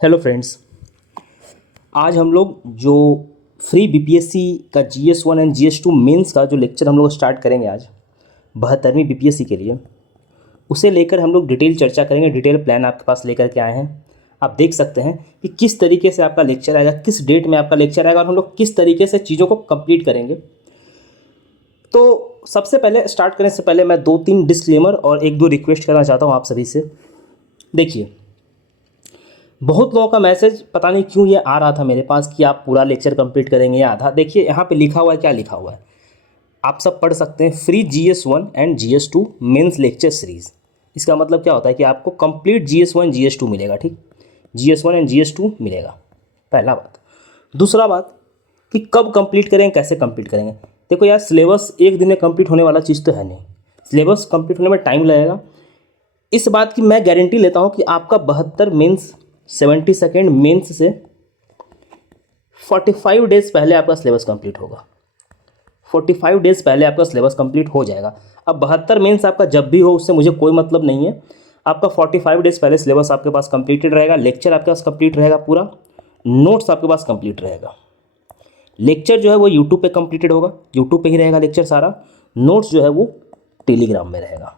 Hello friends. आज हम लोग जो फ्री बीपीएससी का GS1 एंड GS2 मेंस का जो लेक्चर हम लोग स्टार्ट करेंगे आज 72वीं बीपीएससी के लिए, उसे लेकर हम लोग डिटेल चर्चा करेंगे। डिटेल प्लान आपके पास लेकर के आए हैं। आप देख सकते हैं कि किस तरीके से आपका लेक्चर आएगा, किस डेट में आपका लेक्चर आएगा और हम लोग किस तरीके से चीज़ों को कंप्लीट करेंगे। तो सबसे पहले स्टार्ट करने से पहले मैं 2-3 डिस्क्लेमर और 1-2 रिक्वेस्ट करना चाहता हूँ आप सभी से। देखिए, बहुत लोगों का मैसेज पता नहीं क्यों ये आ रहा था मेरे पास कि आप पूरा लेक्चर कंप्लीट करेंगे या आधा। देखिए यहाँ पे लिखा हुआ है, क्या लिखा हुआ है आप सब पढ़ सकते हैं। Free GS1 and GS2 mains lecture series. इसका मतलब क्या होता है कि आपको कंप्लीट GS1 GS2 मिलेगा। ठीक, GS1 एंड GS2 मिलेगा, पहला बात। दूसरा बात कि कब कंप्लीट करेंगे, कैसे कंप्लीट करेंगे। देखो यार, सिलेबस एक दिन में कंप्लीट होने वाला चीज़ तो है नहीं। सिलेबस कंप्लीट होने में टाइम लगेगा। इस बात की मैं गारंटी लेता हूँ कि आपका 72 मेंस 72nd मेंस से 45 डेज़ पहले आपका सिलेबस कंप्लीट होगा। 45 डेज़ पहले आपका सिलेबस कंप्लीट हो जाएगा। अब 72 मेंस आपका जब भी हो उससे मुझे कोई मतलब नहीं है। आपका 45 डेज़ पहले सिलेबस आपके पास कंप्लीटेड रहेगा, लेक्चर आपके पास कंप्लीट रहेगा, पूरा नोट्स आपके पास कंप्लीट रहेगा। लेक्चर जो है वो यूट्यूब पे कंप्लीटेड होगा, यूट्यूब पे ही रहेगा लेक्चर सारा। नोट्स जो है वो टेलीग्राम में रहेगा,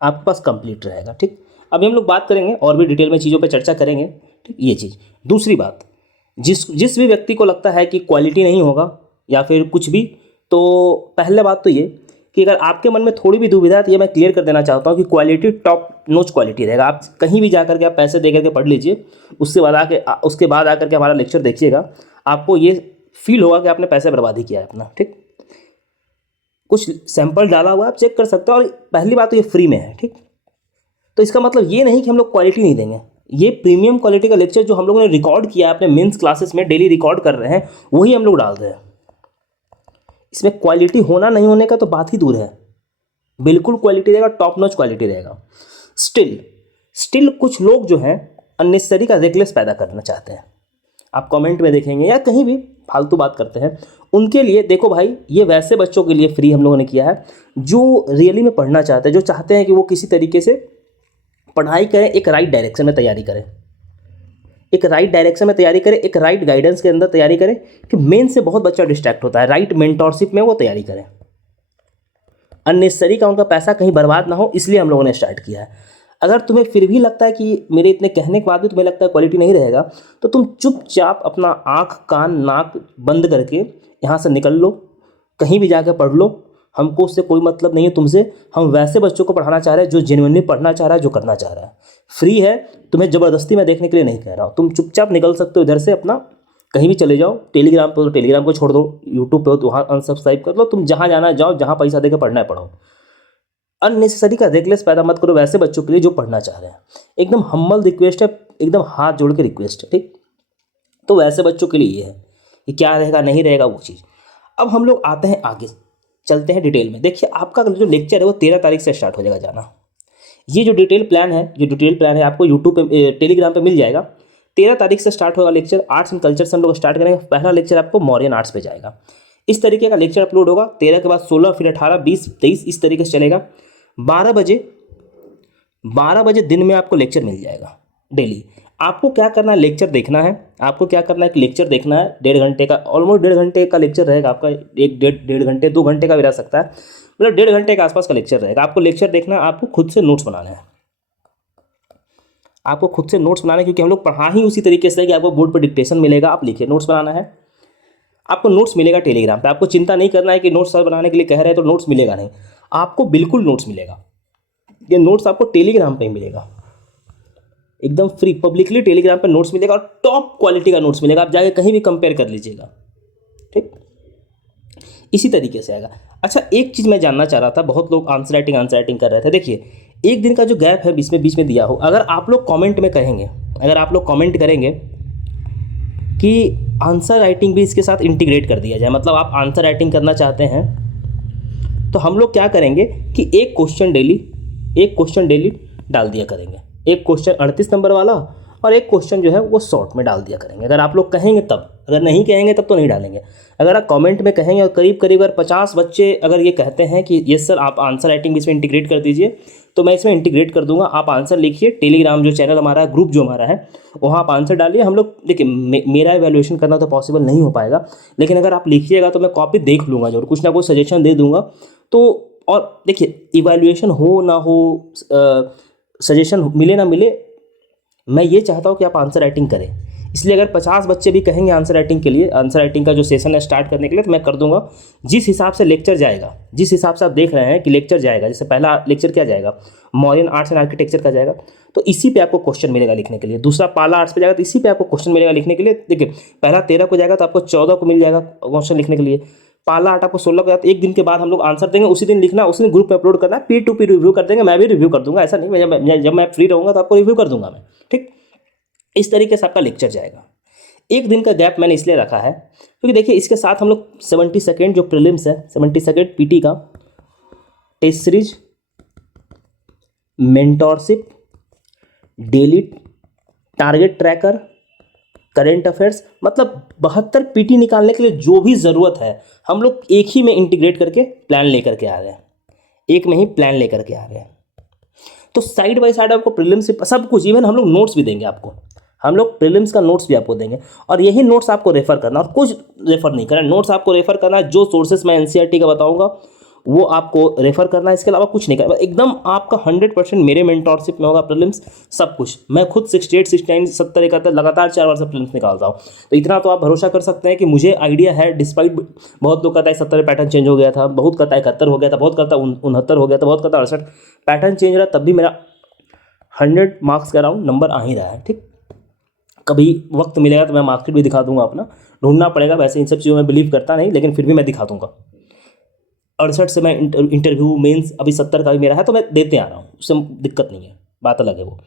आपके पास कंप्लीट रहेगा। ठीक, अभी हम लोग बात करेंगे और भी डिटेल में चीज़ों पे चर्चा करेंगे। ठीक, ये चीज़। दूसरी बात, जिस भी व्यक्ति को लगता है कि क्वालिटी नहीं होगा या फिर कुछ भी, तो पहले बात तो ये कि अगर आपके मन में थोड़ी भी दुविधा है तो ये मैं क्लियर कर देना चाहता हूँ कि क्वालिटी टॉप नोच क्वालिटी रहेगा। आप कहीं भी जा करके आप पैसे दे करके पढ़ लीजिए, उसके बाद आकर के हमारा लेक्चर देखिएगा, आपको ये फील होगा कि आपने पैसे बर्बादी किया है अपना। ठीक, कुछ सैंपल डाला हुआ आप चेक कर सकते हो, और पहली बात तो ये फ्री में है। ठीक, तो इसका मतलब ये नहीं कि हम लोग क्वालिटी नहीं देंगे। ये प्रीमियम क्वालिटी का लेक्चर जो हम लोगों ने रिकॉर्ड किया है अपने मेंस क्लासेस में, डेली रिकॉर्ड कर रहे हैं, वही हम लोग डाल रहे हैं। इसमें क्वालिटी होना नहीं होने का तो बात ही दूर है, बिल्कुल क्वालिटी रहेगा, टॉप नॉच क्वालिटी रहेगा। स्टिल कुछ लोग जो हैं अननेसेसरी का रेकलेस पैदा करना चाहते हैं। आप कमेंट में देखेंगे या कहीं भी फालतू बात करते हैं। उनके लिए देखो भाई, ये वैसे बच्चों के लिए फ्री हम लोगों ने किया है जो रियली में पढ़ना चाहते हैं, जो चाहते हैं कि वो किसी तरीके से पढ़ाई करें, एक राइट डायरेक्शन में तैयारी करें, एक राइट डायरेक्शन में तैयारी करें, एक राइट गाइडेंस के अंदर तैयारी करें। कि मेन से बहुत बच्चा डिस्ट्रैक्ट होता है, राइट मेंटोरशिप में वो तैयारी करें। अननेसेसरी का उनका पैसा कहीं बर्बाद ना हो, इसलिए हम लोगों ने स्टार्ट किया है। अगर तुम्हें फिर भी लगता है कि मेरे इतने कहने के बाद भी तुम्हें लगता है क्वालिटी नहीं रहेगा, तो तुम चुपचाप अपना आँख कान नाक बंद करके यहाँ से निकल लो, कहीं भी जाकर पढ़ लो। हमको उससे कोई मतलब नहीं है तुमसे। हम वैसे बच्चों को पढ़ाना चाह रहे हैं जो जेन्युइनली पढ़ना चाह रहा है, जो करना चाह रहा है। फ्री है, तुम्हें ज़बरदस्ती मैं देखने के लिए नहीं कह रहा हूँ। तुम चुपचाप निकल सकते हो इधर से, अपना कहीं भी चले जाओ। टेलीग्राम पर तो टेलीग्राम को छोड़ दो, यूट्यूब पे हो तो वहाँ अनसब्सक्राइब कर लो। तुम जहाँ जाना है जाओ, जहाँ पैसा देकर पढ़ना है पढ़ो। अननेसेसरी का रेकलेस पैदा मत करो वैसे बच्चों के लिए जो पढ़ना चाह रहे हैं। एकदम हम्बल रिक्वेस्ट है, एकदम हाथ जोड़ के रिक्वेस्ट है। ठीक, तो वैसे बच्चों के लिए ये है कि क्या रहेगा नहीं रहेगा वो चीज़। अब हम लोग आते हैं आगे, चलते हैं डिटेल में। देखिए, आपका जो लेक्चर है वो 13 तारीख से स्टार्ट हो जाएगा जाना। ये जो डिटेल प्लान है आपको यूट्यूब पे टेलीग्राम पे मिल जाएगा। 13 तारीख से स्टार्ट होगा लेक्चर। आर्ट्स एंड कल्चर से हम लोग स्टार्ट करेंगे। पहला लेक्चर आपको मॉडर्न आर्ट्स पे जाएगा। इस तरीके का लेक्चर अपलोड होगा। 13 के बाद 16, फिर 18, 20, 23 इस तरीके से चलेगा। 12 बजे दिन में आपको लेक्चर मिल जाएगा डेली। आपको क्या करना है, लेक्चर देखना है। आपको क्या करना है कि लेक्चर देखना है। 1.5 घंटे का, ऑलमोस्ट 1.5 घंटे का लेक्चर रहेगा आपका। एक डेढ़ घंटे 2 घंटे का भी रह सकता है, मतलब 1.5 घंटे के आसपास का लेक्चर रहेगा। आपको लेक्चर देखना है, आपको खुद से नोट्स बनाना है। आपको खुद से नोट्स बनाना है, क्योंकि हम लोग पढ़ा ही उसी तरीके से है कि आपको बोर्ड पर डिक्टेशन मिलेगा, आप लिखिए। नोट्स बनाना है, आपको नोट्स मिलेगा टेलीग्राम पे। आपको चिंता नहीं करना है कि नोट्स सर बनाने के लिए कह रहे हैं तो नोट्स मिलेगा नहीं। आपको बिल्कुल नोट्स मिलेगा। ये नोट्स आपको टेलीग्राम पे ही मिलेगा, एकदम फ्री पब्लिकली टेलीग्राम पे नोट्स मिलेगा, और टॉप क्वालिटी का नोट्स मिलेगा। आप जाके कहीं भी कंपेयर कर लीजिएगा। ठीक, इसी तरीके से आएगा। अच्छा, एक चीज़ मैं जानना चाह रहा था, बहुत लोग आंसर राइटिंग कर रहे थे। देखिए, एक दिन का जो गैप है बीच में दिया हो, अगर आप लोग कमेंट में कहेंगे, अगर आप लोग कमेंट करेंगे कि आंसर राइटिंग भी इसके साथ इंटीग्रेट कर दिया जाए, मतलब आप आंसर राइटिंग करना चाहते हैं, तो हम लोग क्या करेंगे कि एक क्वेश्चन डेली डाल दिया करेंगे। एक क्वेश्चन 38 नंबर वाला और एक क्वेश्चन जो है वो शॉर्ट में डाल दिया करेंगे। अगर आप लोग कहेंगे तब, अगर नहीं कहेंगे तब तो नहीं डालेंगे। अगर आप कमेंट में कहेंगे और करीब अगर 50 बच्चे अगर ये कहते हैं कि यस सर आप आंसर राइटिंग भी इसमें इंटीग्रेट कर दीजिए, तो मैं इसमें इंटीग्रेट कर दूंगा। आप आंसर लिखिए, टेलीग्राम जो चैनल हमारा है, ग्रुप जो हमारा है, वहाँ आप आंसर डालिए। हम लोग देखिए, मेरा इवैल्यूएशन करना तो पॉसिबल नहीं हो पाएगा, लेकिन अगर आप लिखिएगा तो मैं कॉपी देख लूँगा जरूर, कुछ ना कुछ सजेशन दे दूंगा। तो और देखिए, इवैल्यूएशन हो ना हो, सजेशन मिले ना मिले, मैं ये चाहता हूँ कि आप आंसर राइटिंग करें। इसलिए अगर 50 बच्चे भी कहेंगे आंसर राइटिंग के लिए, आंसर राइटिंग का जो सेशन है स्टार्ट करने के लिए, तो मैं कर दूंगा। जिस हिसाब से लेक्चर जाएगा, जिस हिसाब से आप देख रहे हैं कि लेक्चर जाएगा, जैसे पहला लेक्चर क्या जाएगा, मॉडर्न आर्ट्स एंड आर्किटेक्चर का जाएगा, तो इसी पे आपको क्वेश्चन मिलेगा लिखने के लिए। दूसरा पाला आर्ट्स पे जाएगा तो इसी पे आपको क्वेश्चन मिलेगा लिखने के लिए। देखिए, पहला 13 को जाएगा तो आपको 14 को मिल जाएगा क्वेश्चन लिखने के लिए। पाला आर्ट आपको 16 को जाएगा तो एक दिन के बाद हम लोग आंसर देंगे, उसी दिन लिखना, उसी दिन ग्रुप पे अपलोड करना, पी टू पी रिव्यू कर देंगे, मैं भी रिव्यू कर दूंगा। ऐसा नहीं, जब मैं फ्री रहूँगा तो आपको रिव्यू कर दूंगा मैं, ठीक। इस तरीके से आपका लेक्चर जाएगा। एक दिन का गैप मैंने इसलिए रखा है क्योंकि देखिए, इसके साथ हम लोग 70 सेकेंड जो प्रीलिम्स है, 70 सेकेंड पीटी का, test series, mentorship, daily target tracker, current affairs, मतलब 72 पीटी निकालने के लिए जो भी ज़रूरत है हम लोग एक ही में इंटीग्रेट करके प्लान लेकर के आ गए, एक में ही प्लान लेकर के आ गए। तो साइड बाय साइड आपको प्रीलिम्स सब कुछ, इवन हम लोग नोट्स भी देंगे आपको, हम लोग प्रीलिम्स का नोट्स भी आपको देंगे, और यही नोट्स आपको रेफर करना, और कुछ रेफर नहीं करना, नोट्स आपको रेफर करना है। जो सोर्सेस मैं एनसीईआरटी का बताऊंगा वो आपको रेफर करना है, इसके अलावा कुछ नहीं करना। एकदम आपका 100% मेरे मेंटोरशिप में होगा प्रीलिम्स, सब कुछ। मैं खुद 68, 69, 70, 71 लगातार 4 बार से प्रीलिम्स निकालता हूँ। तो इतना तो आप भरोसा कर सकते हैं कि मुझे आइडिया है, डिस्पाइट बहुत लोग कहता है 70 पैटर्न चेंज हो गया था, बहुत कहता है 71 हो गया था, बहुत कहता है 69 हो गया था, बहुत कहता है 68 पैटर्न चेंज हो रहा, तब भी मेरा 100 मार्क्स का अराउंड नंबर आ ही रहा है, ठीक। कभी वक्त मिलेगा तो मैं मार्कशीट भी दिखा दूंगा, अपना ढूंढना पड़ेगा, वैसे इन सब चीज़ों में बिलीव करता नहीं, लेकिन फिर भी मैं दिखा दूंगा। 68 से मैं इंटरव्यू मेंस अभी 70 का भी मेरा है, तो मैं देते आ रहा हूँ, उससे दिक्कत नहीं है, बात अलग है वो।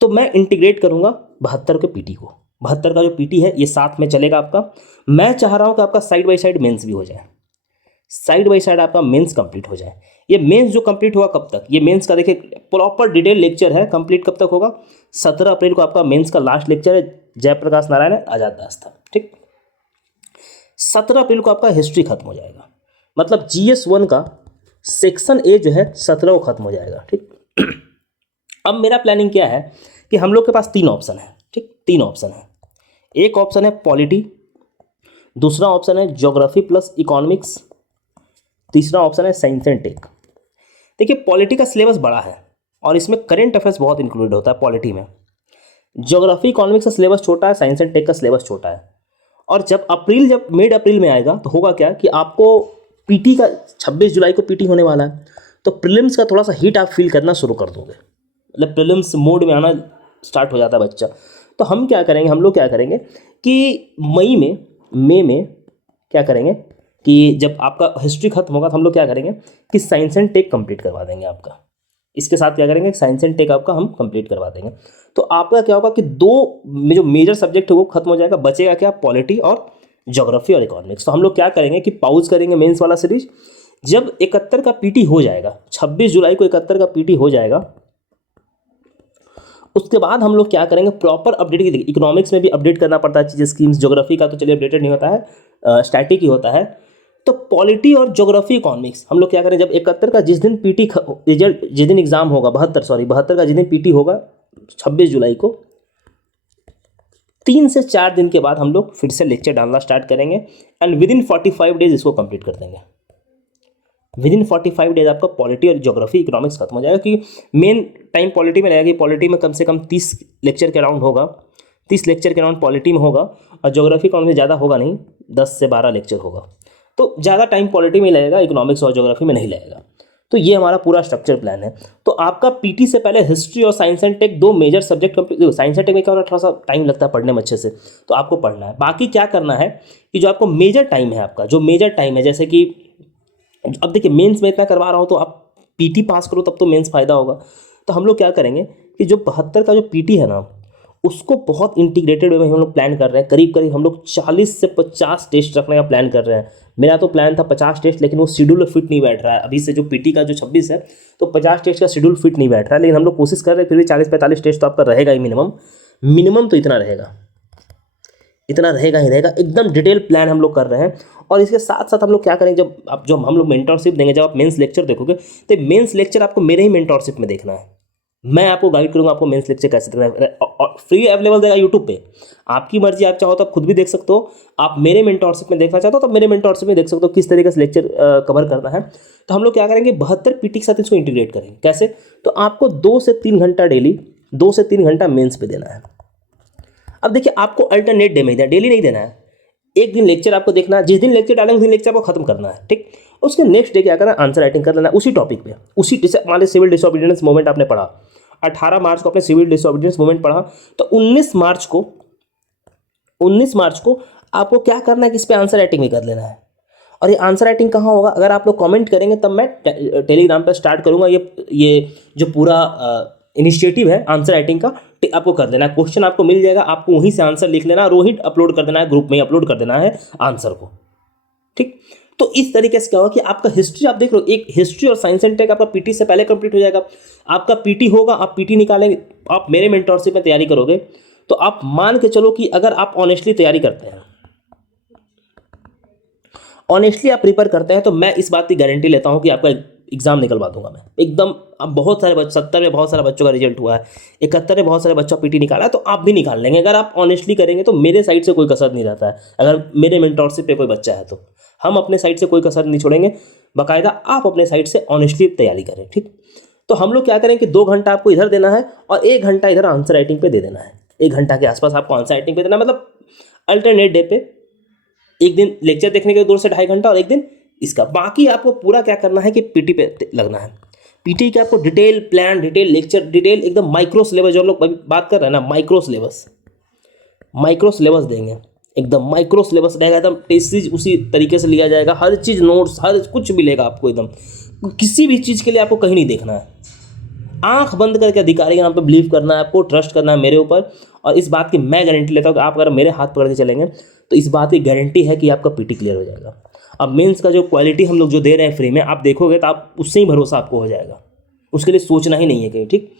तो मैं इंटीग्रेट करूँगा 72 के पीटी को, 72 का जो पीटी है ये साथ में चलेगा आपका। मैं चाह रहा हूँ कि आपका साइड बाई साइड मेंस भी हो जाए, साइड बाई साइड आपका मेंस कंप्लीट हो जाए। ये मेंस जो कंप्लीट होगा कब तक, ये मेंस का देखिए प्रॉपर डिटेल लेक्चर है, कंप्लीट कब तक होगा, 17 अप्रैल को आपका मेंस का लास्ट लेक्चर है, जयप्रकाश नारायण आजाद दास था, ठीक। 17 अप्रैल को आपका हिस्ट्री खत्म हो जाएगा, मतलब GS1 का सेक्शन ए जो है 17 को खत्म हो जाएगा, ठीक। अब मेरा प्लानिंग क्या है कि हम लोग के पास 3 ऑप्शन है, ठीक, 3 ऑप्शन है। एक ऑप्शन है पॉलिटी, दूसरा ऑप्शन है ज्योग्राफी प्लस इकोनॉमिक्स, तीसरा ऑप्शन है साइंस एंड टेक। देखिए, पॉलिटी का सिलेबस बड़ा है और इसमें करंट अफेयर्स बहुत इंक्लूड होता है पॉलिटी में। ज्योग्राफी इकोनॉमिक्स का सिलेबस छोटा है, साइंस एंड टेक का सिलेबस छोटा है। और जब मिड अप्रैल में आएगा तो होगा क्या कि आपको पीटी का 26 जुलाई को पीटी होने वाला है, तो प्रीलिम्स का थोड़ा सा हीट आप फील करना शुरू कर दोगे, मतलब प्रीलिम्स मोड में आना स्टार्ट हो जाता है बच्चा। तो हम क्या करेंगे, हम लोग क्या करेंगे कि मई में क्या करेंगे कि जब आपका हिस्ट्री खत्म होगा तो हम लोग क्या करेंगे कि साइंस एंड टेक कंप्लीट करवा देंगे आपका। इसके साथ क्या करेंगे, साइंस एंड टेक आपका हम कंप्लीट करवा देंगे। तो आपका क्या होगा कि 2 जो मेजर सब्जेक्ट है वो खत्म हो जाएगा, बचेगा क्या, पॉलिटी और ज्योग्राफी और इकोनॉमिक्स। तो हम लोग क्या करेंगे कि पाउज करेंगे मेंस वाला सीरीज। जब 71 का पीटी हो जाएगा, 26 जुलाई को 71 का पीटी हो जाएगा, उसके बाद हम लोग क्या करेंगे, प्रॉपर अपडेट। इकोनॉमिक्स में भी अपडेट करना पड़ता है चीज़ें, स्कीम्स। ज्योग्राफी का तो चलिए अपडेटेड नहीं होता है, स्टैटिक ही होता है। तो पॉलिटी और ज्योग्राफी इकोनॉमिक्स हम लोग क्या करें, जब 71 का जिस दिन पीटी रिजल्ट, जिस दिन एग्जाम होगा, 72 का जिस दिन पीटी होगा 26 जुलाई को, 3 से 4 दिन के बाद हम लोग फिर से लेक्चर डालना स्टार्ट करेंगे एंड विद इन 45 डेज इसको कंप्लीट कर देंगे। विद इन 45 डेज आपका पॉलिटी और ज्योग्राफी इकोनॉमिक्स खत्म हो जाएगा, कि मेन टाइम पॉलिटी में रहेगा कि पॉलिटी में कम से कम 30 लेक्चर के अराउंड होगा, 30 लेक्चर के अराउंड पॉलिटी में होगा, और ज्योग्राफी इकोनॉमिक्स ज़्यादा होगा नहीं, 10 से 12 लेक्चर होगा। तो ज़्यादा टाइम पॉलिटी में लगेगा, इकोनॉमिक्स और ज्योग्राफी में नहीं लगेगा। तो ये हमारा पूरा स्ट्रक्चर प्लान है। तो आपका पीटी से पहले हिस्ट्री और science and tech 2 major subject complete. Science and tech में क्या होता है, थोड़ा सा टाइम लगता है पढ़ने में अच्छे से, तो आपको पढ़ना है। बाकी क्या करना है कि जो आपको मेजर टाइम है, आपका जो मेजर टाइम है, जैसे कि अब देखिए मेंस में इतना करवा रहा हूँ तो आप पीटी पास करो तब तो मेंस फायदा होगा। तो हम लोग क्या करेंगे कि जो 72 का जो पीटी है ना, उसको बहुत इंटीग्रेटेड वे में हम लोग प्लान कर रहे हैं। करीब करीब हम लोग 40 से 50 टेस्ट रखने का प्लान कर रहे हैं। मेरा तो प्लान था 50 टेस्ट, लेकिन वो शेड्यूल फिट नहीं बैठ रहा है अभी से। जो पीटी का जो 26 है, तो 50 टेस्ट का शेड्यूल फिट नहीं बैठ रहा है, लेकिन हम लोग कोशिश कर रहे हैं फिर भी 40-45 टेस्ट तो आपका रहेगा ही मिनिमम तो इतना रहेगा ही रहेगा। एकदम डिटेल प्लान हम लोग कर रहे हैं। और इसके साथ साथ हम लोग क्या करेंगे, जब हम लोग मेंटरशिप देंगे, जब आप मेंस लेक्चर देखोगे तो मेंस लेक्चर आपको मेरे ही मेंटरशिप में देखना है। मैं आपको गाइड करूंगा आपको मेंस लेक्चर कैसे देखना है, और फ्री अवेलेबल देगा यूट्यूब पे। आपकी मर्जी, आप चाहो तो आप खुद भी देख सकते हो, आप मेरे मेंटरशिप में देखना चाहते हो तो मेरे मेंटरशिप में देख सकते हो किस तरीके से लेक्चर कवर करना है। तो हम लोग क्या करेंगे, 72 पीटी के साथ इसको इंटीग्रेट करेंगे। कैसे? तो आपको 2 से 3 घंटा डेली, 2 से 3 घंटा मेंस पे देना है। अब देखिए, आपको अल्टरनेट डे में देना, डेली नहीं देना है। एक दिन लेक्चर आपको देखना है, जिस दिन लेक्चर डालेंगे उस दिन लेक्चर आपको खत्म करना है, ठीक। उसके नेक्स्ट डे क्या करना है, आंसर राइटिंग कर लेना उसी टॉपिक पे। उसी जैसे मान लीजिए सिविल डिसोबीडियंस मूवमेंट आपने पढ़ा, 18 मार्च को आपने सिविल डिसोबीडियंस मूवमेंट पढ़ा, तो 19 मार्च को आपको क्या करना है कि इस पे आंसर राइटिंग भी कर लेना है। और ये आंसर राइटिंग कहाँ होगा, अगर आप लोग कमेंट करेंगे तब मैं टेलीग्राम पर स्टार्ट करूँगा ये जो पूरा इनिशिएटिव है आंसर राइटिंग का, आपको कर देना है। क्वेश्चन आपको मिल जाएगा, आपको वहीं से आंसर लिख लेना, रोहित अपलोड कर देना है, ग्रुप में ही अपलोड कर देना है आंसर को, ठीक। तो इस तरीके से क्या होगा कि आपका हिस्ट्री, आप देख लो, एक हिस्ट्री और साइंस एंड टेक आपका पीटी से पहले कंप्लीट हो जाएगा। आपका पीटी होगा, आप पीटी निकालेंगे, आप मेरे मेंटरशिप में तैयारी करोगे तो आप मान के चलो कि अगर आप ऑनेस्टली तैयारी करते हैं, ऑनेस्टली आप प्रिपेयर करते हैं, तो मैं इस बात की गारंटी लेता हूं कि आपका एग्जाम निकलवा दूंगा मैं एकदम। अब बहुत सारे 70 में बहुत सारे बच्चों का रिजल्ट हुआ है, 71 में बहुत सारे बच्चों का पीटी निकाला है, तो आप भी निकाल लेंगे अगर आप ऑनेस्टली करेंगे। तो मेरे साइड से कोई कसर नहीं रहता है, अगर मेरे मेंटरशिप पे कोई बच्चा है तो हम अपने साइड से कोई कसर नहीं छोड़ेंगे। बाकायदा आप अपने साइड से ऑनेस्टली तैयारी करें, ठीक। तो हम लोग क्या करें कि 2 घंटा आपको इधर देना है और 1 घंटा इधर आंसर राइटिंग पे दे देना है। 1 घंटा के आसपास आपको आंसर राइटिंग पे देना, मतलब अल्टरनेट डे पे एक दिन लेक्चर देखने के 2 से 2.5 घंटा और एक दिन इसका। बाकी आपको पूरा क्या करना है कि पीटी पे लगना है। पीटी के आपको detail plan, detail lecture, detail एकदम माइक्रो सिलेबस, जो हम लोग बात कर रहे हैं ना, माइक्रो सिलेबस देंगे, एकदम माइक्रो सिलेबस रहेगा, एकदम टेस्ट उसी तरीके से लिया जाएगा, हर चीज़ नोट्स, हर कुछ मिलेगा आपको एकदम। किसी भी चीज़ के लिए आपको कहीं नहीं देखना है, आंख बंद करके अधिकारी के नाम पे बिलीव करना है, आपको ट्रस्ट करना है मेरे ऊपर। और इस बात की मैं गारंटी लेता हूँ कि आप अगर मेरे हाथ पकड़ के चलेंगे तो इस बात की गारंटी है कि आपका पीटी क्लियर हो जाएगा। अब मेंस का जो क्वालिटी हम लोग जो दे रहे हैं फ्री में, आप देखोगे तो आप उससे ही भरोसा आपको हो जाएगा, उसके लिए सोचना ही नहीं है कहीं, ठीक।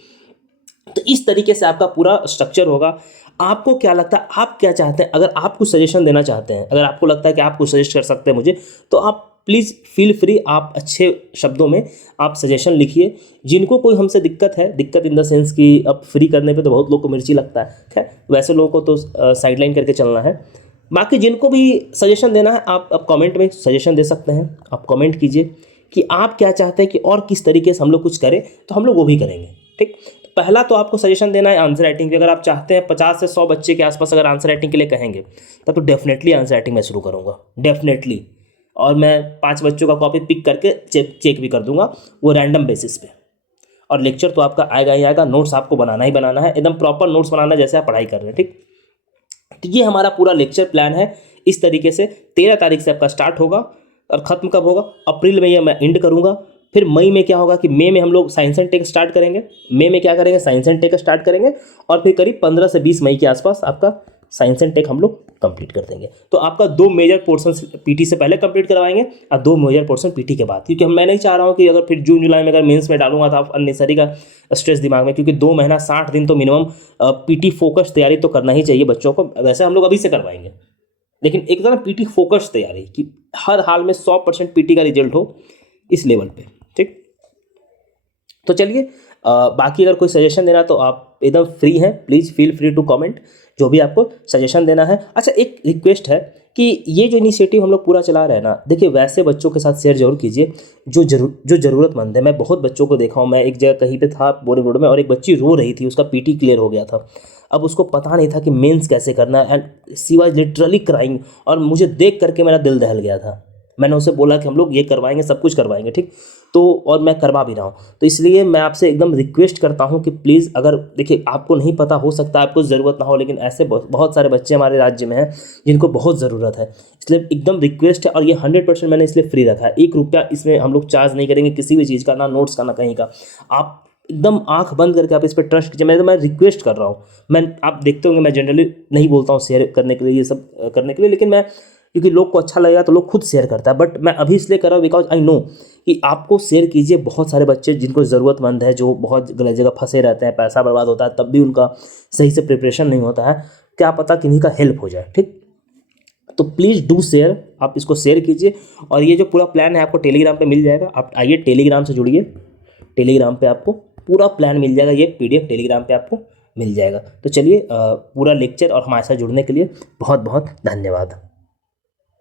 तो इस तरीके से आपका पूरा स्ट्रक्चर होगा। आपको क्या लगता है, आप क्या चाहते हैं, अगर आप कुछ सजेशन देना चाहते हैं, अगर आपको लगता है कि आप कुछ सजेस्ट कर सकते हैं मुझे, तो आप प्लीज़ फील फ्री, आप अच्छे शब्दों में आप सजेशन लिखिए। जिनको कोई हमसे दिक्कत है, दिक्कत इन द सेंस कि अब फ्री करने पे तो बहुत लोग को मिर्ची लगता है, खैर वैसे लोगों को तो साइडलाइन करके चलना है। बाकी जिनको भी सजेशन देना है, आप कमेंट में सजेशन दे सकते हैं। आप कमेंट कीजिए कि आप क्या चाहते हैं कि और किस तरीके से हम लोग कुछ करें, तो हम लोग वो भी करेंगे, ठीक। पहला तो आपको सजेशन देना है आंसर राइटिंग की। अगर आप चाहते हैं 50 से 100 बच्चे के आसपास अगर आंसर राइटिंग के लिए कहेंगे, तब तो डेफिनेटली आंसर राइटिंग मैं शुरू करूँगा, डेफिनेटली। और मैं 5 बच्चों का कॉपी पिक करके चेक भी कर दूंगा, वो रैंडम बेसिस पे। और लेक्चर तो आपका आएगा ही आएगा, नोट्स आपको बनाना ही बनाना है, एकदम प्रॉपर नोट्स बनाना है जैसे आप पढ़ाई कर रहे हैं, ठीक। तो ये हमारा पूरा लेक्चर प्लान है। इस तरीके से 13 तारीख से आपका स्टार्ट होगा और ख़त्म कब होगा, अप्रैल में ये मैं एंड करूँगा। फिर मई में क्या होगा कि मई में हम लोग साइंस एंड टेक स्टार्ट करेंगे। मई में क्या करेंगे, साइंस एंड टेक स्टार्ट करेंगे, और फिर करीब 15 से 20 मई के आसपास आपका साइंस एंड टेक हम लोग कंप्लीट कर देंगे। तो आपका 2 मेजर पोर्शन पीटी से पहले कंप्लीट करवाएंगे और 2 मेजर पोर्शन पीटी के बाद, क्योंकि मैं नहीं चाह रहा हूँ कि अगर फिर जून जुलाई में अगर मेंस में डालूंगा तो आप अननेसरी का स्ट्रेस दिमाग में, क्योंकि 2 महीना 60 दिन तो मिनिमम पीटी फोकस तैयारी तो करना ही चाहिए बच्चों को। वैसे हम लोग अभी से करवाएंगे, लेकिन एक तरह पीटी फोकस तैयारी कि हर हाल में 100% पीटी का रिजल्ट हो इस लेवल पे, ठीक। तो चलिए, बाकी अगर कोई सजेशन देना तो आप एकदम फ्री हैं, please feel free to comment जो भी आपको सजेशन देना है। अच्छा, एक रिक्वेस्ट है कि ये जो इनिशिएटिव हम लोग पूरा चला रहे हैं ना, देखिए वैसे बच्चों के साथ शेयर जरूर कीजिए जो ज़रूरतमंद है। मैं बहुत बच्चों को देखा हूँ, मैं एक जगह कहीं पे था बोरिंग रोड में, और एक बच्ची रो रही थी, उसका पीटी क्लियर हो गया था। अब उसको पता नहीं था कि मेंस कैसे करना है, and she was literally crying, और मुझे देख करके मेरा दिल दहल गया था। मैंने उसे बोला कि हम लोग ये करवाएंगे, सब कुछ करवाएंगे, ठीक। तो और मैं करवा भी रहा हूँ। तो इसलिए मैं आपसे एकदम रिक्वेस्ट करता हूँ कि प्लीज़, अगर देखिए आपको नहीं पता, हो सकता है आपको ज़रूरत ना हो, लेकिन ऐसे बहुत सारे बच्चे हमारे राज्य में हैं जिनको बहुत ज़रूरत है, इसलिए एकदम रिक्वेस्ट है। और ये 100% मैंने इसलिए फ्री रखा है, 1 रुपया इसमें हम लोग चार्ज नहीं करेंगे किसी भी चीज़ का, ना नोट्स का ना कहीं का। आप एकदम आंख बंद करके आप इस पर ट्रस्ट कीजिए। मैं रिक्वेस्ट कर रहा हूँ। आप देखते होंगे मैं जनरली नहीं बोलता हूँ शेयर करने के लिए, ये सब करने के लिए, लेकिन मैं, क्योंकि लोग को अच्छा लगेगा तो लोग खुद शेयर करता है, बट मैं अभी इसलिए कर रहा हूँ बिकॉज आई नो कि आपको शेयर कीजिए। बहुत सारे बच्चे जिनको ज़रूरतमंद है, जो बहुत गलत जगह फंसे रहते हैं, पैसा बर्बाद होता है, तब भी उनका सही से प्रिपरेशन नहीं होता है, क्या पता किन्हीं का हेल्प हो जाए, ठीक। तो प्लीज़ डू शेयर, आप इसको शेयर कीजिए। और ये जो पूरा प्लान है आपको टेलीग्राम पे मिल जाएगा, आप आइए टेलीग्राम से जुड़िए, टेलीग्राम पे आपको पूरा प्लान मिल जाएगा, ये PDF टेलीग्राम पे आपको मिल जाएगा। तो चलिए पूरा लेक्चर और हमारे साथ जुड़ने के लिए बहुत बहुत धन्यवाद।